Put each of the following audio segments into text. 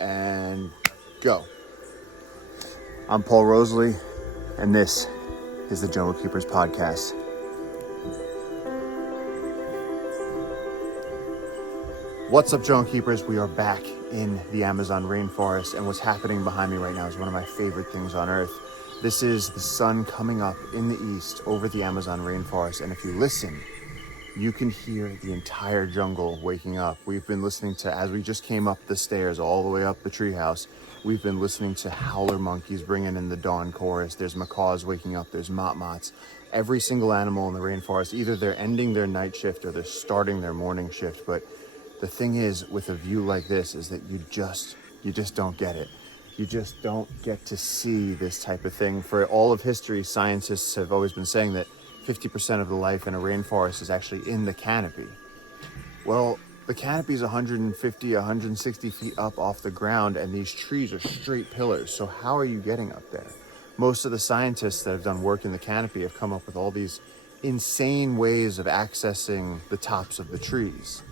and go. I'm Paul Rosalie, and this is the Jungle Keepers Podcast. What's up, Jungle Keepers? We are back in the Amazon rainforest, and what's happening behind me right now is one of my favorite things on earth. This is the sun coming up in the east over the Amazon rainforest, and if you listen, you can hear the entire jungle waking up. We've been listening to, as we just came up the stairs all the way up the treehouse, we've been listening to howler monkeys bringing in the dawn chorus. There's macaws waking up, there's motmots. Every single animal in the rainforest, either they're ending their night shift or they're starting their morning shift. But the thing is, with a view like this, is that you just don't get it. You just don't get to see this type of thing. For all of history, scientists have always been saying that 50% of the life in a rainforest is actually in the canopy. Well, the canopy is 150, 160 feet up off the ground, and these trees are straight pillars. So how are you getting up there? Most of the scientists that have done work in the canopy have come up with all these insane ways of accessing the tops of the trees.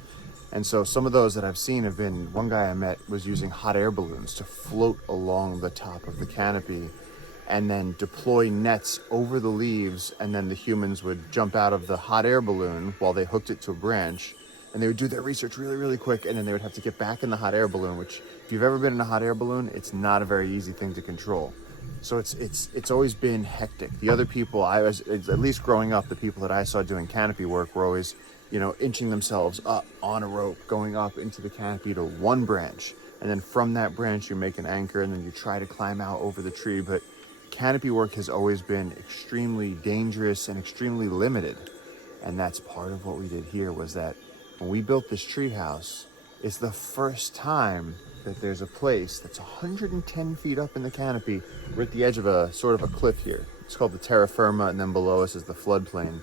And so some of those that I've seen have been, one guy I met was using hot air balloons to float along the top of the canopy and then deploy nets over the leaves, and then the humans would jump out of the hot air balloon while they hooked it to a branch, and they would do their research really, really quick, and then they would have to get back in the hot air balloon, which, if you've ever been in a hot air balloon, it's not a very easy thing to control. So it's always been hectic. The other people, at least growing up, the people that I saw doing canopy work were always, inching themselves up on a rope, going up into the canopy to one branch, and then from that branch you make an anchor, and then you try to climb out over the tree. But canopy work has always been extremely dangerous and extremely limited, and that's part of what we did here. Was that when we built this tree house, it's the first time that there's a place that's 110 feet up in the canopy. We're at the edge of a sort of a cliff here. It's called the terra firma, and then below us is the floodplain.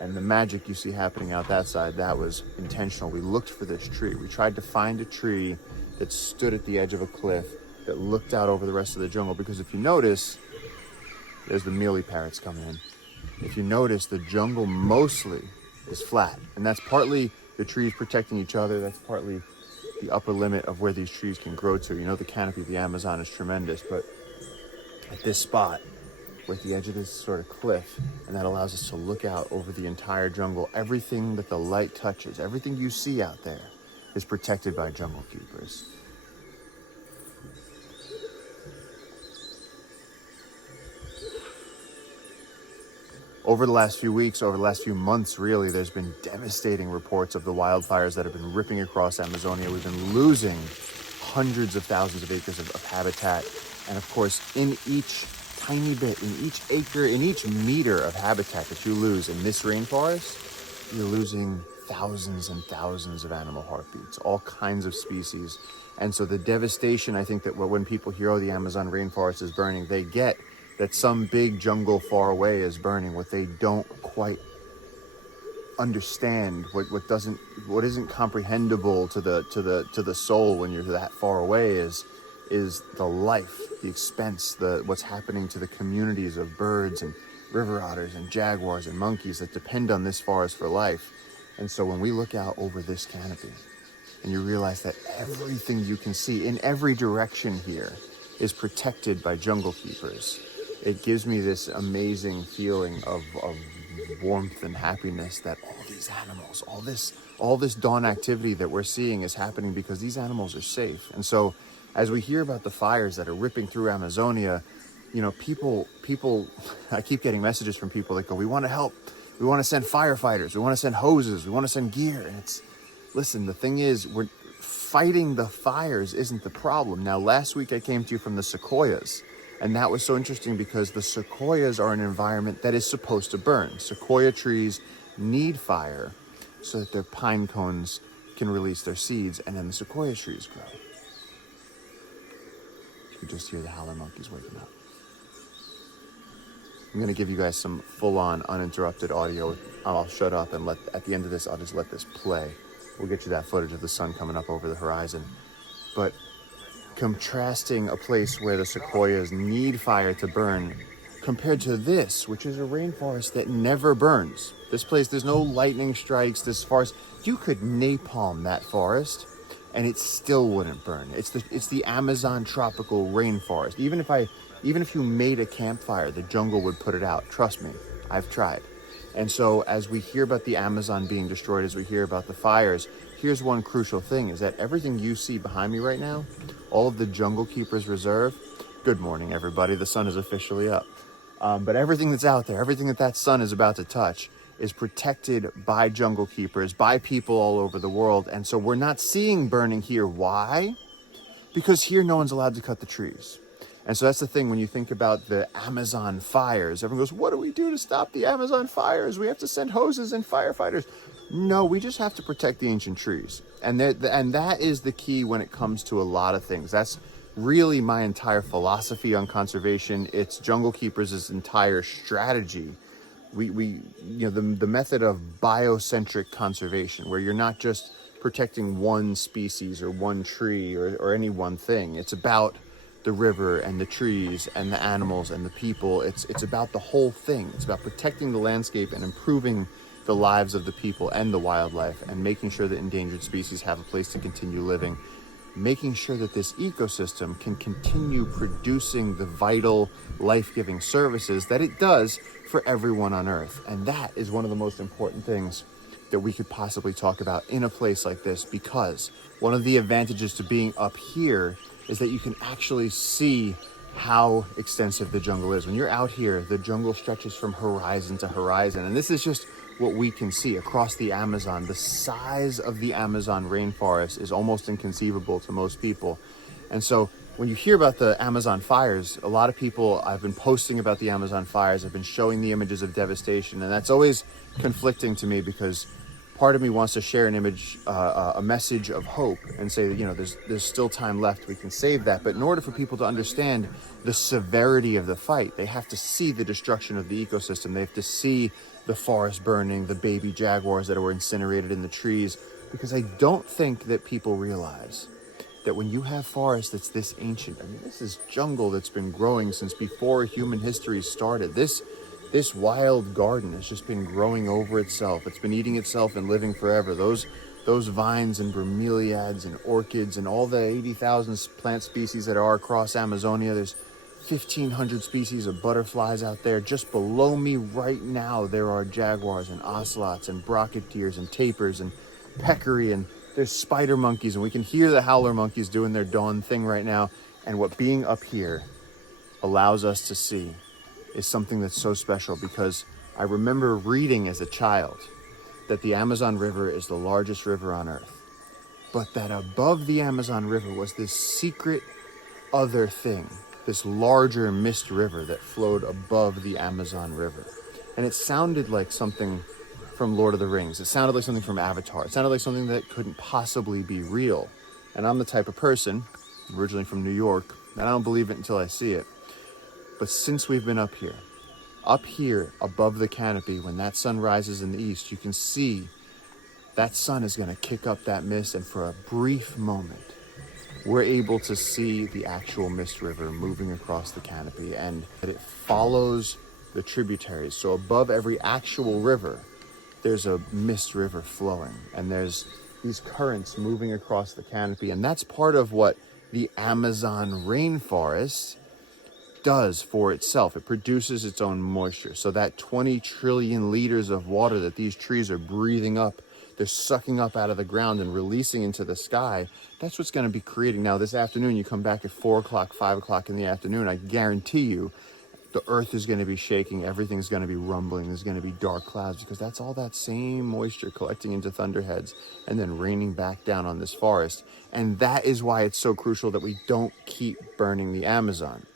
And the magic you see happening out that side, that was intentional. We looked for this tree. We tried to find a tree that stood at the edge of a cliff that looked out over the rest of the jungle, because if you notice, there's the mealy parrots coming in. If you notice, the jungle mostly is flat, and that's partly the trees protecting each other. That's partly the upper limit of where these trees can grow to. The canopy of the Amazon is tremendous, but at this spot, we're at the edge of this sort of cliff, and that allows us to look out over the entire jungle. Everything that the light touches, everything you see out there, is protected by jungle keepers. Over the last few weeks, over the last few months, really, there's been devastating reports of the wildfires that have been ripping across Amazonia. We've been losing hundreds of thousands of acres of habitat. And of course, in each tiny bit, in each acre, in each meter of habitat that you lose in this rainforest, you're losing thousands and thousands of animal heartbeats, all kinds of species. And so the devastation, I think that when people hear, oh, the Amazon rainforest is burning, they get that some big jungle far away is burning. What they don't quite understand, what isn't comprehensible to the soul when you're that far away is the life, the expense, what's happening to the communities of birds and river otters and jaguars and monkeys that depend on this forest for life. And so when we look out over this canopy and you realize that everything you can see in every direction here is protected by jungle keepers, it gives me this amazing feeling of warmth and happiness that all these animals, all this dawn activity that we're seeing is happening because these animals are safe. And so as we hear about the fires that are ripping through Amazonia, people, I keep getting messages from people that go, we want to help. We want to send firefighters. We want to send hoses. We want to send gear. And listen, the thing is, we're fighting the fires isn't the problem. Now, last week I came to you from the sequoias. And that was so interesting because the sequoias are an environment that is supposed to burn. Sequoia trees need fire so that their pine cones can release their seeds, and then the sequoia trees grow. You just hear the howler monkeys waking up. I'm going to give you guys some full-on uninterrupted audio. I'll shut up and at the end of this, I'll just let this play. We'll get you that footage of the sun coming up over the horizon. But contrasting a place where the sequoias need fire to burn compared to this, which is a rainforest that never burns. This place, there's no lightning strikes. This forest, you could napalm that forest and it still wouldn't burn. It's the Amazon tropical rainforest. Even if you made a campfire, the jungle would put it out. Trust me, I've tried. And so as we hear about the Amazon being destroyed, as we hear about the fires, here's one crucial thing, is that everything you see behind me right now, all of the Jungle Keepers Reserve, good morning, everybody, the sun is officially up. But everything that's out there, everything that sun is about to touch, is protected by jungle keepers, by people all over the world. And so we're not seeing burning here. Why? Because here no one's allowed to cut the trees. And so that's the thing when you think about the Amazon fires. Everyone goes, what do we do to stop the Amazon fires? We have to send hoses and firefighters. No, we just have to protect the ancient trees. And that is the key when it comes to a lot of things. That's really my entire philosophy on conservation. It's Jungle Keepers' entire strategy. The method of biocentric conservation, where you're not just protecting one species or one tree or any one thing. It's about the river and the trees and the animals and the people. It's about the whole thing. It's about protecting the landscape and improving the lives of the people and the wildlife, and making sure that endangered species have a place to continue living, making sure that this ecosystem can continue producing the vital, life-giving services that it does for everyone on Earth. And that is one of the most important things that we could possibly talk about in a place like this, because one of the advantages to being up here is that you can actually see how extensive the jungle is. When you're out here, the jungle stretches from horizon to horizon. And this is just what we can see across the Amazon. The size of the Amazon rainforest is almost inconceivable to most people. And so when you hear about the Amazon fires, a lot of people, I've been posting about the Amazon fires, I've been showing the images of devastation, and that's always conflicting to me, because part of me wants to share an image, a message of hope, and say that, there's still time left, we can save that. But in order for people to understand the severity of the fight, they have to see the destruction of the ecosystem. They have to see the forest burning, the baby jaguars that were incinerated in the trees, because I don't think that people realize that when you have forest that's this ancient, this is jungle that's been growing since before human history started. This wild garden has just been growing over itself. It's been eating itself and living forever. Those vines and bromeliads and orchids and all the 80,000 plant species that are across Amazonia. There's 1,500 species of butterflies out there. Just below me right now, there are jaguars and ocelots and brocketeers and tapirs and peccary, and there's spider monkeys, and we can hear the howler monkeys doing their dawn thing right now. And what being up here allows us to see is something that's so special, because I remember reading as a child that the Amazon River is the largest river on Earth, but that above the Amazon River was this secret other thing, this larger mist river that flowed above the Amazon River. And it sounded like something from Lord of the Rings. It sounded like something from Avatar. It sounded like something that couldn't possibly be real. And I'm the type of person, originally from New York, and I don't believe it until I see it. But since we've been up here above the canopy, when that sun rises in the east, you can see that sun is going to kick up that mist, and for a brief moment, we're able to see the actual mist river moving across the canopy, and it follows the tributaries. So above every actual river, there's a mist river flowing, and there's these currents moving across the canopy. And that's part of what the Amazon rainforest does for itself. It produces its own moisture. So that 20 trillion liters of water that these trees are breathing up, they're sucking up out of the ground and releasing into the sky, that's what's going to be creating. Now, this afternoon, you come back at 4 o'clock, 5 o'clock in the afternoon, I guarantee you, the earth is going to be shaking, everything's going to be rumbling, there's going to be dark clouds, because that's all that same moisture collecting into thunderheads and then raining back down on this forest. And that is why it's so crucial that we don't keep burning the Amazon,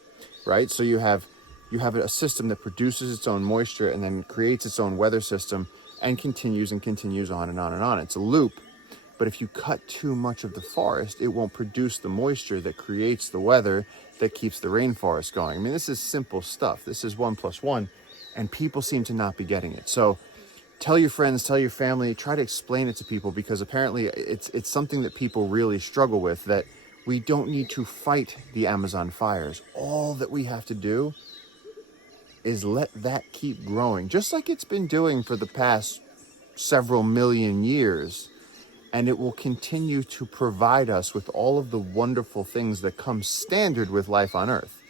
right? So you have a system that produces its own moisture and then creates its own weather system and continues on and on and on. It's a loop. But if you cut too much of the forest, it won't produce the moisture that creates the weather that keeps the rainforest going. I mean, this is simple stuff. This is 1 + 1, and people seem to not be getting it. So tell your friends, tell your family, try to explain it to people, because apparently it's something that people really struggle with, that we don't need to fight the Amazon fires. All that we have to do is let that keep growing, just like it's been doing for the past several million years. and it will continue to provide us with all of the wonderful things that come standard with life on Earth.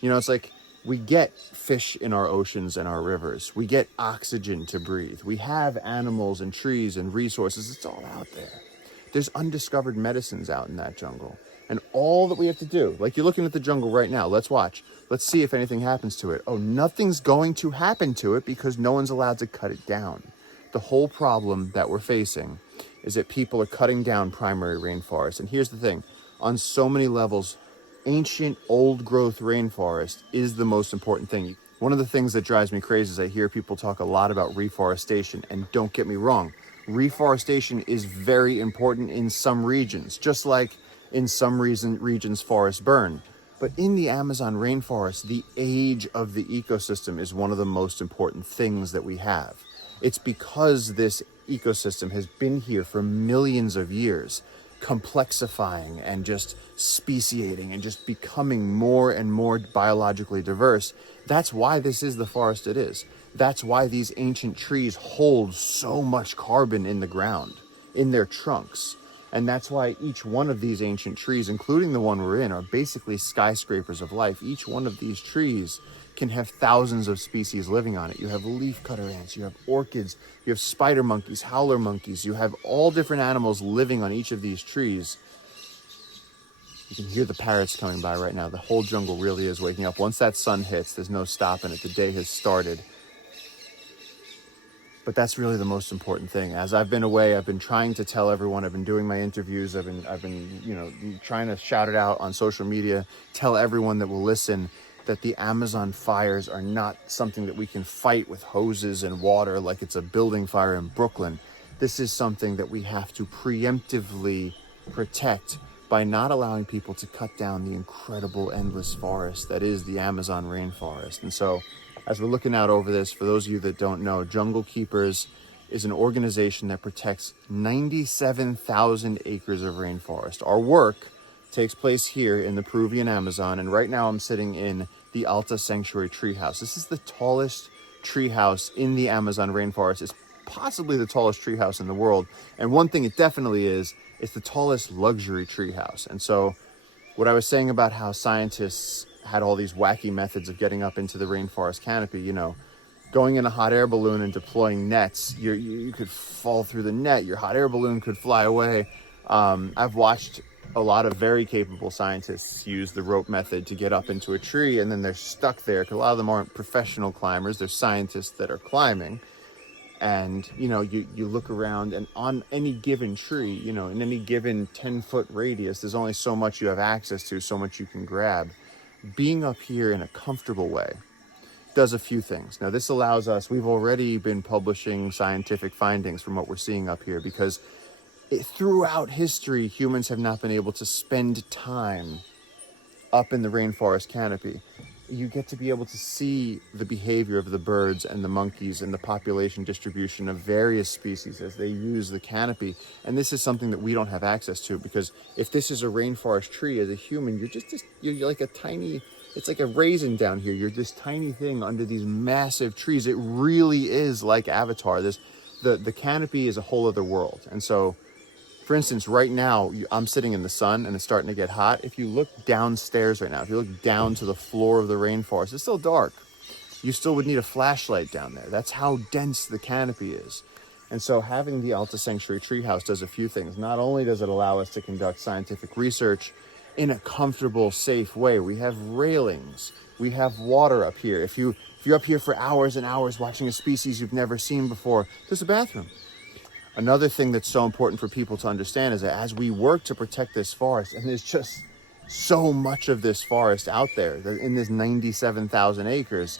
You know, it's like we get fish in our oceans and our rivers. We get oxygen to breathe. We have animals and trees and resources. It's all out there. There's undiscovered medicines out in that jungle. And all that we have to do, like you're looking at the jungle right now, let's watch. Let's see if anything happens to it. Oh, nothing's going to happen to it because no one's allowed to cut it down. The whole problem that we're facing is that people are cutting down primary rainforests. And here's the thing, on so many levels, ancient old growth rainforest is the most important thing. One of the things that drives me crazy is I hear people talk a lot about reforestation, and don't get me wrong, reforestation is very important in some regions, just like in some regions forests burn. But in the Amazon rainforest, the age of the ecosystem is one of the most important things that we have. It's because this ecosystem has been here for millions of years, complexifying and just speciating and just becoming more and more biologically diverse. That's why this is the forest it is. That's why these ancient trees hold so much carbon in the ground, in their trunks. And that's why each one of these ancient trees, including the one we're in, are basically skyscrapers of life. Each one of these trees can have thousands of species living on it. You have leafcutter ants, you have orchids, you have spider monkeys, howler monkeys, you have all different animals living on each of these trees. You can hear the parrots coming by right now. The whole jungle really is waking up. Once that sun hits, there's no stopping it. The day has started. But that's really the most important thing. As I've been away, I've been trying to tell everyone, I've been doing my interviews, I've been trying to shout it out on social media, tell everyone that will listen that the Amazon fires are not something that we can fight with hoses and water like it's a building fire in Brooklyn. This is something that we have to preemptively protect by not allowing people to cut down the incredible endless forest that is the Amazon rainforest. And so, as we're looking out over this, for those of you that don't know, Jungle Keepers is an organization that protects 97,000 acres of rainforest. Our work takes place here in the Peruvian Amazon, and right now I'm sitting in the Alta Sanctuary Treehouse. This is the tallest treehouse in the Amazon rainforest. It's possibly the tallest treehouse in the world, and one thing it definitely is, it's the tallest luxury treehouse. And so, what I was saying about how scientists had all these wacky methods of getting up into the rainforest canopy, you know, going in a hot air balloon and deploying nets, you could fall through the net, your hot air balloon could fly away. I've watched a lot of very capable scientists use the rope method to get up into a tree, and then they're stuck there, because a lot of them aren't professional climbers, they're scientists that are climbing. And, you know, you look around, and on any given tree, you know, in any given 10-foot radius, there's only so much you have access to, so much you can grab. Being up here in a comfortable way does a few things. Now, this allows us, we've already been publishing scientific findings from what we're seeing up here, because throughout history, humans have not been able to spend time up in the rainforest canopy. You get to be able to see the behavior of the birds and the monkeys and the population distribution of various species as they use the canopy. And this is something that we don't have access to, because if this is a rainforest tree, as a human, you're like a tiny, it's like a raisin down here. You're this tiny thing under these massive trees. It really is like Avatar. The canopy is a whole other world. And so, for instance, right now, I'm sitting in the sun and it's starting to get hot. If you look downstairs right now, if you look down to the floor of the rainforest, it's still dark. You still would need a flashlight down there. That's how dense the canopy is. And so having the Alta Sanctuary Treehouse does a few things. Not only does it allow us to conduct scientific research in a comfortable, safe way, we have railings, we have water up here. If you're up here for hours and hours watching a species you've never seen before, there's a bathroom. Another thing that's so important for people to understand is that as we work to protect this forest, and there's just so much of this forest out there, in this 97,000 acres,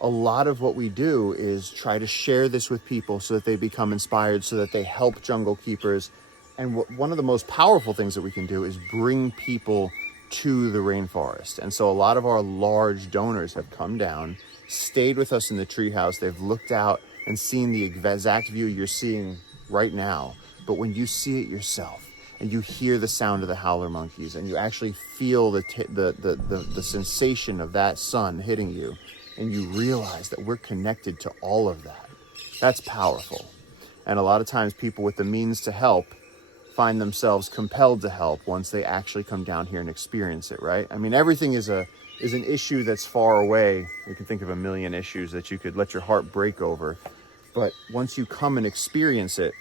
a lot of what we do is try to share this with people so that they become inspired, so that they help Jungle Keepers. And one of the most powerful things that we can do is bring people to the rainforest. And so a lot of our large donors have come down, stayed with us in the treehouse. They've looked out and seen the exact view you're seeing right now. But when you see it yourself and you hear the sound of the howler monkeys and you actually feel the sensation of that sun hitting you, and you realize that we're connected to all of that, that's powerful. And a lot of times people with the means to help find themselves compelled to help once they actually come down here and experience it, right? I mean, everything is an issue that's far away. You can think of a million issues that you could let your heart break over. But once you come and experience it,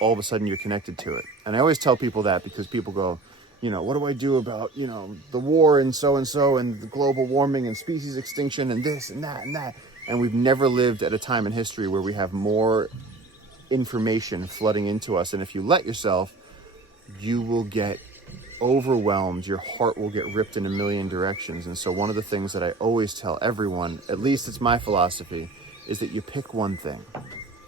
all of a sudden you're connected to it. And I always tell people that, because people go, what do I do about, the war and so and the global warming and species extinction and this and that and that. And we've never lived at a time in history where we have more information flooding into us. And if you let yourself, you will get overwhelmed. Your heart will get ripped in a million directions. And so one of the things that I always tell everyone, at least it's my philosophy, is that you pick one thing.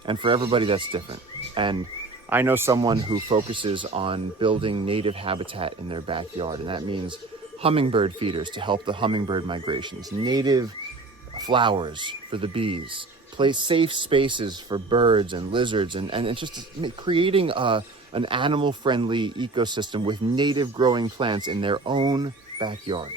And for everybody, that's different. And I know someone who focuses on building native habitat in their backyard, and that means hummingbird feeders to help the hummingbird migrations, native flowers for the bees, place safe spaces for birds and lizards, and it's just creating an animal-friendly ecosystem with native growing plants in their own backyard.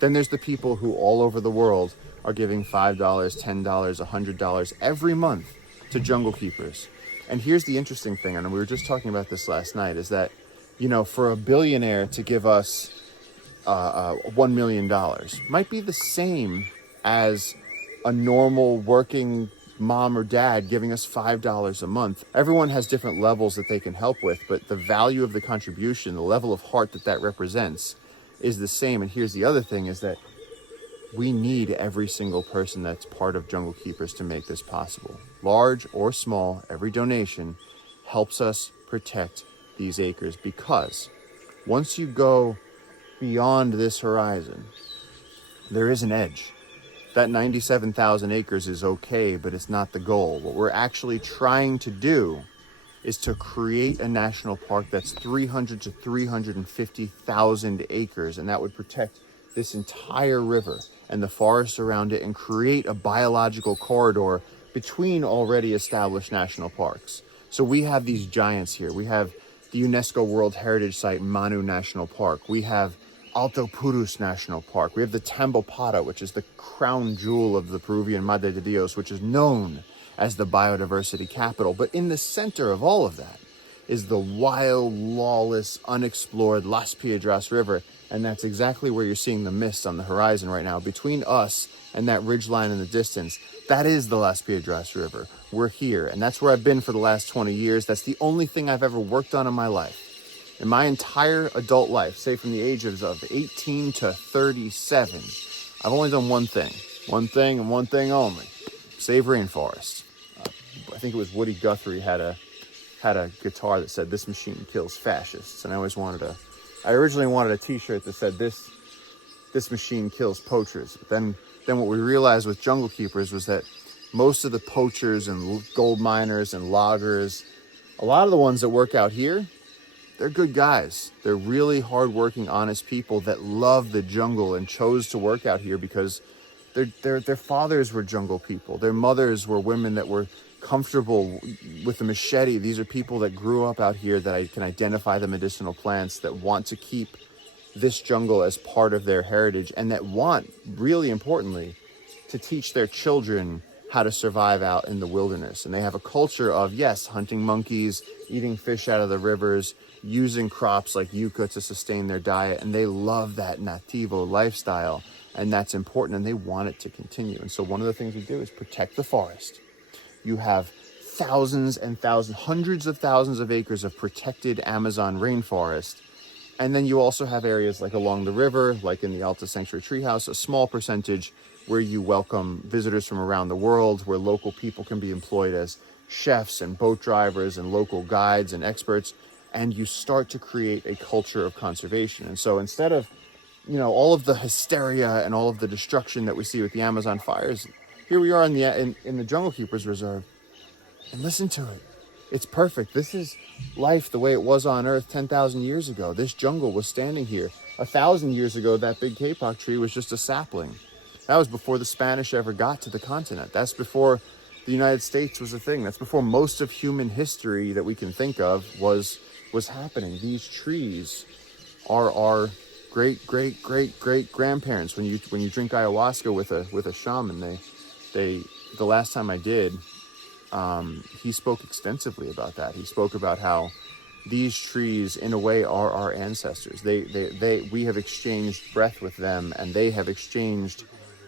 Then there's the people who all over the world are giving $5, $10, $100 every month to jungle keepers. And here's the interesting thing, and we were just talking about this last night, is that, for a billionaire to give us $1 million might be the same as a normal working mom or dad giving us $5 a month. Everyone has different levels that they can help with, but the value of the contribution, the level of heart that represents, is the same. And here's the other thing, is that we need every single person that's part of Jungle Keepers to make this possible. Large or small, every donation helps us protect these acres, because once you go beyond this horizon, there is an edge. That 97,000 acres is okay, but it's not the goal. What we're actually trying to do is to create a national park that's 300 to 350,000 acres, and that would protect this entire river and the forests around it, and create a biological corridor between already established national parks. So we have these giants here. We have the UNESCO World Heritage Site Manu National Park. We have Alto Purus National Park. We have the Tambopata, which is the crown jewel of the Peruvian Madre de Dios, which is known as the biodiversity capital. But in the center of all of that is the wild, lawless, unexplored Las Piedras River. And that's exactly where you're seeing the mist on the horizon right now. Between us and that ridgeline in the distance, that is the Las Piedras River. We're here, and that's where I've been for the last 20 years. That's the only thing I've ever worked on in my life. In my entire adult life, say from the ages of 18 to 37, I've only done one thing and one thing only: save rainforests. I think it was Woody Guthrie had a guitar that said, "This machine kills fascists," and I originally wanted a t-shirt that said, this machine kills poachers. But then what we realized with Jungle Keepers was that most of the poachers and gold miners and loggers, a lot of the ones that work out here, they're good guys. They're really hardworking, honest people that love the jungle and chose to work out here because their fathers were jungle people. Their mothers were women that were comfortable with the machete. These are people that grew up out here, that I can identify the medicinal plants, that want to keep this jungle as part of their heritage, and that want, really importantly, to teach their children how to survive out in the wilderness. And they have a culture of, yes, hunting monkeys, eating fish out of the rivers, using crops like yucca to sustain their diet, and they love that nativo lifestyle, and that's important, and they want it to continue. And so one of the things we do is protect the forest. You have thousands and thousands, hundreds of thousands of acres of protected Amazon rainforest. And then you also have areas like along the river, like in the Alta Sanctuary Treehouse, a small percentage where you welcome visitors from around the world, where local people can be employed as chefs and boat drivers and local guides and experts. And you start to create a culture of conservation. And so instead of, all of the hysteria and all of the destruction that we see with the Amazon fires, here we are in the Jungle Keepers Reserve, and listen to it. It's perfect. This is life the way it was on Earth 10,000 years ago. This jungle was standing here. 1,000 years ago, that big kapok tree was just a sapling. That was before the Spanish ever got to the continent. That's before the United States was a thing. That's before most of human history that we can think of was happening. These trees are our great grandparents. When you drink ayahuasca with a shaman, the last time I did, he spoke extensively about that. He spoke about how, these trees in a way are our ancestors. We have exchanged breath with them, and they have exchanged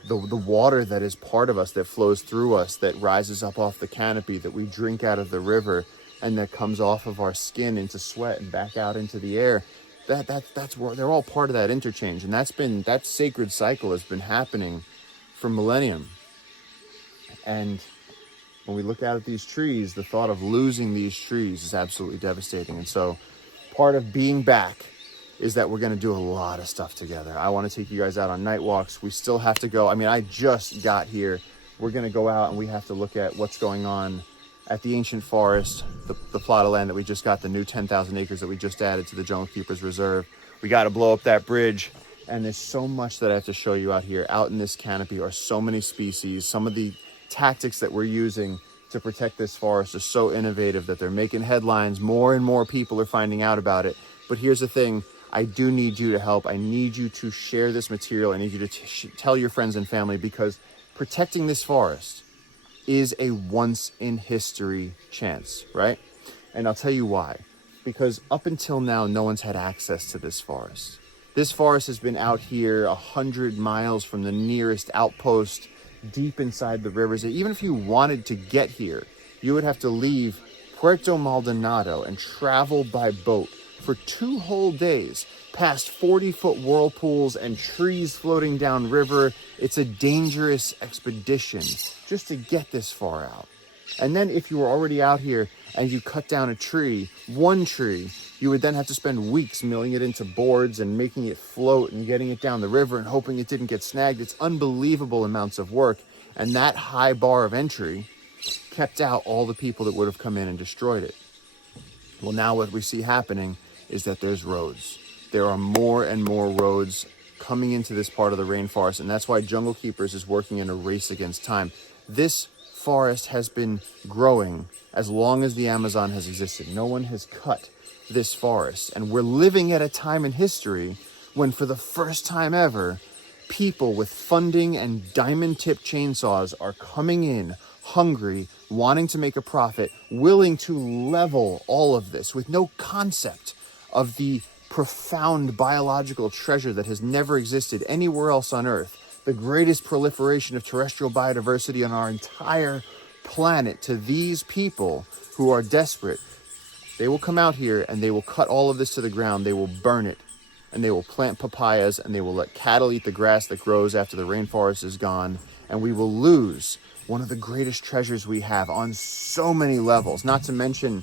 the water that is part of us, that flows through us, that rises up off the canopy, that we drink out of the river, and that comes off of our skin into sweat and back out into the air. That's where they're all part of that interchange, and that sacred cycle has been happening for millennium. And when we look out at these trees, the thought of losing these trees is absolutely devastating. And so part of being back is that we're going to do a lot of stuff together. I want to take you guys out on night walks. We still have to go. I mean, I just got here. We're going to go out and we have to look at what's going on at the ancient forest, the plot of land that we just got, the new 10,000 acres that we just added to the Jungle Keepers Reserve. We got to blow up that bridge. And there's so much that I have to show you out here. Out in this canopy are so many species. Some of the tactics that we're using to protect this forest are so innovative that they're making headlines. More and more people are finding out about it. But here's the thing. I do need you to help. I need you to share this material. I need you to tell your friends and family, because protecting this forest is a once in history chance, right? And I'll tell you why. Because up until now, no one's had access to this forest. This forest has been out here 100 miles from the nearest outpost, deep inside the rivers. Even if you wanted to get here, you would have to leave Puerto Maldonado and travel by boat for 2 whole days, past 40-foot whirlpools and trees floating down river. It's a dangerous expedition just to get this far out. And then if you were already out here and you cut down a tree, one tree, you would then have to spend weeks milling it into boards and making it float and getting it down the river and hoping it didn't get snagged. It's unbelievable amounts of work. And that high bar of entry kept out all the people that would have come in and destroyed it. Well, now what we see happening is that there's roads. There are more and more roads coming into this part of the rainforest, and that's why Jungle Keepers is working in a race against time. This forest has been growing as long as the Amazon has existed. No one has cut this forest, and we're living at a time in history when, for the first time ever, people with funding and diamond-tipped chainsaws are coming in hungry, wanting to make a profit, willing to level all of this with no concept of the profound biological treasure that has never existed anywhere else on Earth, the greatest proliferation of terrestrial biodiversity on our entire planet. To these people who are desperate, they will come out here and they will cut all of this to the ground, they will burn it, and they will plant papayas, and they will let cattle eat the grass that grows after the rainforest is gone, and we will lose one of the greatest treasures we have on so many levels, not to mention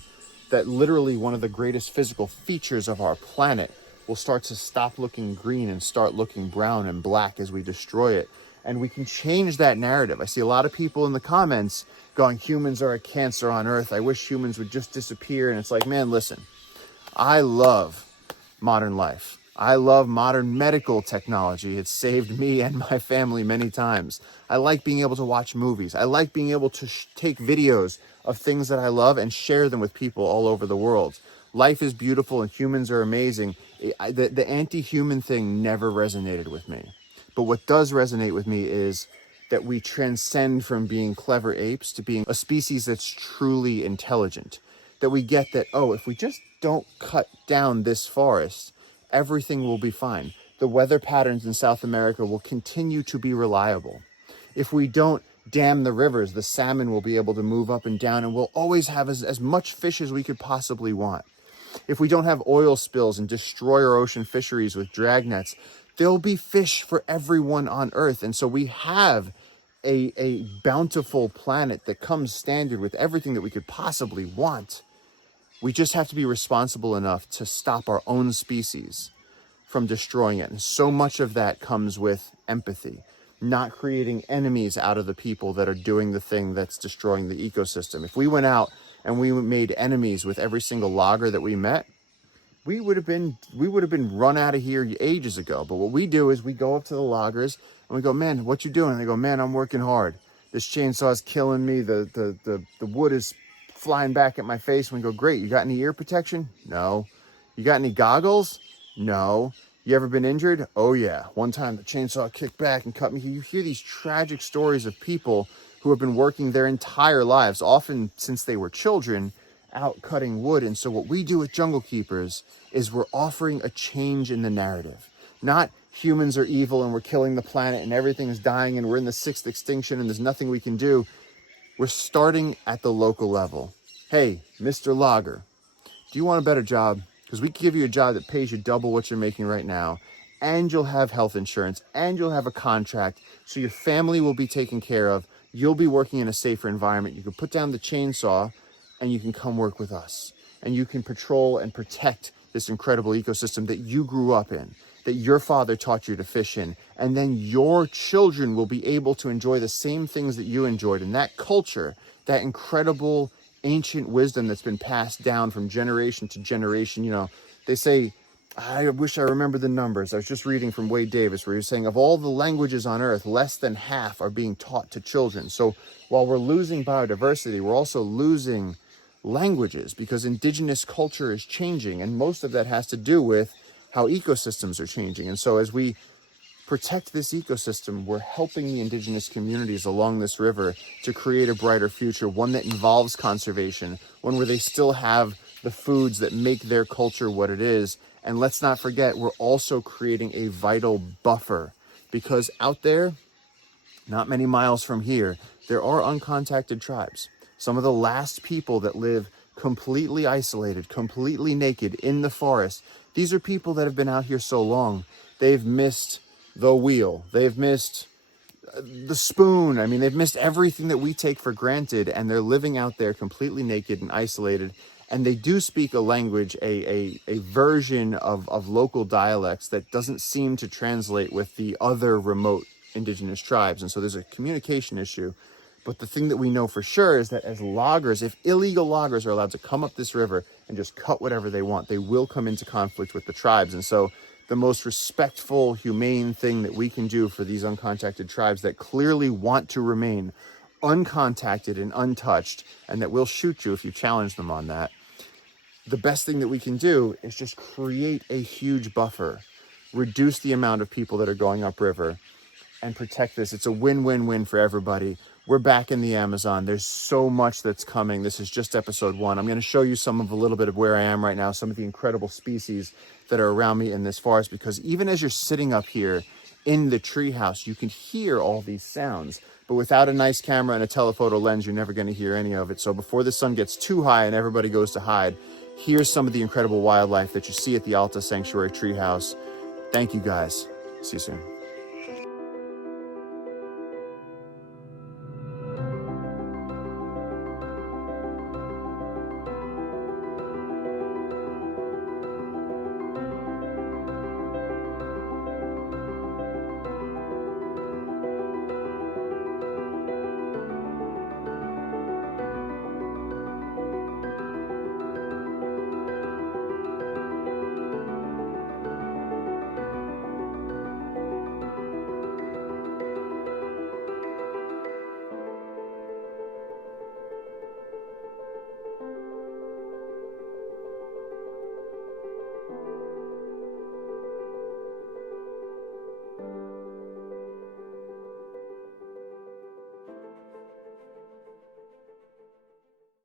that literally one of the greatest physical features of our planet will start to stop looking green and start looking brown and black as we destroy it. And we can change that narrative. I see a lot of people in the comments going, humans are a cancer on Earth. I wish humans would just disappear. And it's like, man, listen, I love modern life. I love modern medical technology. It's saved me and my family many times. I like being able to watch movies. I like being able to take videos of things that I love and share them with people all over the world. Life is beautiful and humans are amazing. The anti-human thing never resonated with me. But what does resonate with me is that we transcend from being clever apes to being a species that's truly intelligent. That we get that, oh, if we just don't cut down this forest, everything will be fine. The weather patterns in South America will continue to be reliable. If we don't dam the rivers, the salmon will be able to move up and down, and we'll always have as much fish as we could possibly want. If we don't have oil spills and destroy our ocean fisheries with drag nets, there'll be fish for everyone on Earth. And so we have a bountiful planet that comes standard with everything that we could possibly want. We just have to be responsible enough to stop our own species from destroying it. And so much of that comes with empathy, not creating enemies out of the people that are doing the thing that's destroying the ecosystem. If we went out and we made enemies with every single logger that we met, we would have been run out of here ages ago. But what we do is we go up to the loggers and we go, man, what you doing? And they go, man, I'm working hard. This chainsaw is killing me. The wood is flying back at my face. And we go, great. You got any ear protection? No. You got any goggles? No. You ever been injured? Oh yeah. One time the chainsaw kicked back and cut me. You hear these tragic stories of people who have been working their entire lives, often since they were children, out cutting wood. And so what we do with Jungle Keepers is we're offering a change in the narrative. Not humans are evil and we're killing the planet and everything is dying and we're in the 6th extinction and there's nothing we can do. We're starting at the local level. Hey, Mr. Logger, do you want a better job? Because we can give you a job that pays you double what you're making right now, and you'll have health insurance, and you'll have a contract, so your family will be taken care of. You'll be working in a safer environment. You can put down the chainsaw, and you can come work with us. And you can patrol and protect this incredible ecosystem that you grew up in, that your father taught you to fish in, and then your children will be able to enjoy the same things that you enjoyed. And that culture, that incredible ancient wisdom that's been passed down from generation to generation. You know, they say, I wish I remember the numbers. I was just reading from Wade Davis where he was saying of all the languages on earth, less than half are being taught to children. So while we're losing biodiversity, we're also losing languages because indigenous culture is changing. And most of that has to do with how ecosystems are changing. And so as we protect this ecosystem, we're helping the indigenous communities along this river to create a brighter future, one that involves conservation, one where they still have the foods that make their culture what it is. And let's not forget, we're also creating a vital buffer because out there, not many miles from here, there are uncontacted tribes. Some of the last people that live completely isolated, completely naked in the forest. These are people that have been out here so long, they've missed the wheel. They've missed the spoon. I mean, they've missed everything that we take for granted, and they're living out there completely naked and isolated. And they do speak a language, a version of local dialects that doesn't seem to translate with the other remote indigenous tribes. And so there's a communication issue. But the thing that we know for sure is that as loggers, if illegal loggers are allowed to come up this river and just cut whatever they want, they will come into conflict with the tribes. And so the most respectful, humane thing that we can do for these uncontacted tribes that clearly want to remain uncontacted and untouched, and that will shoot you if you challenge them on that, the best thing that we can do is just create a huge buffer, reduce the amount of people that are going upriver, and protect this. It's a win-win-win for everybody. We're back in the Amazon. There's so much that's coming. This is just episode 1. I'm going to show you some of a little bit of where I am right now, some of the incredible species that are around me in this forest, because even as you're sitting up here in the treehouse, you can hear all these sounds. But without a nice camera and a telephoto lens, you're never going to hear any of it. So before the sun gets too high and everybody goes to hide, here's some of the incredible wildlife that you see at the Alta Sanctuary Treehouse. Thank you guys. See you soon.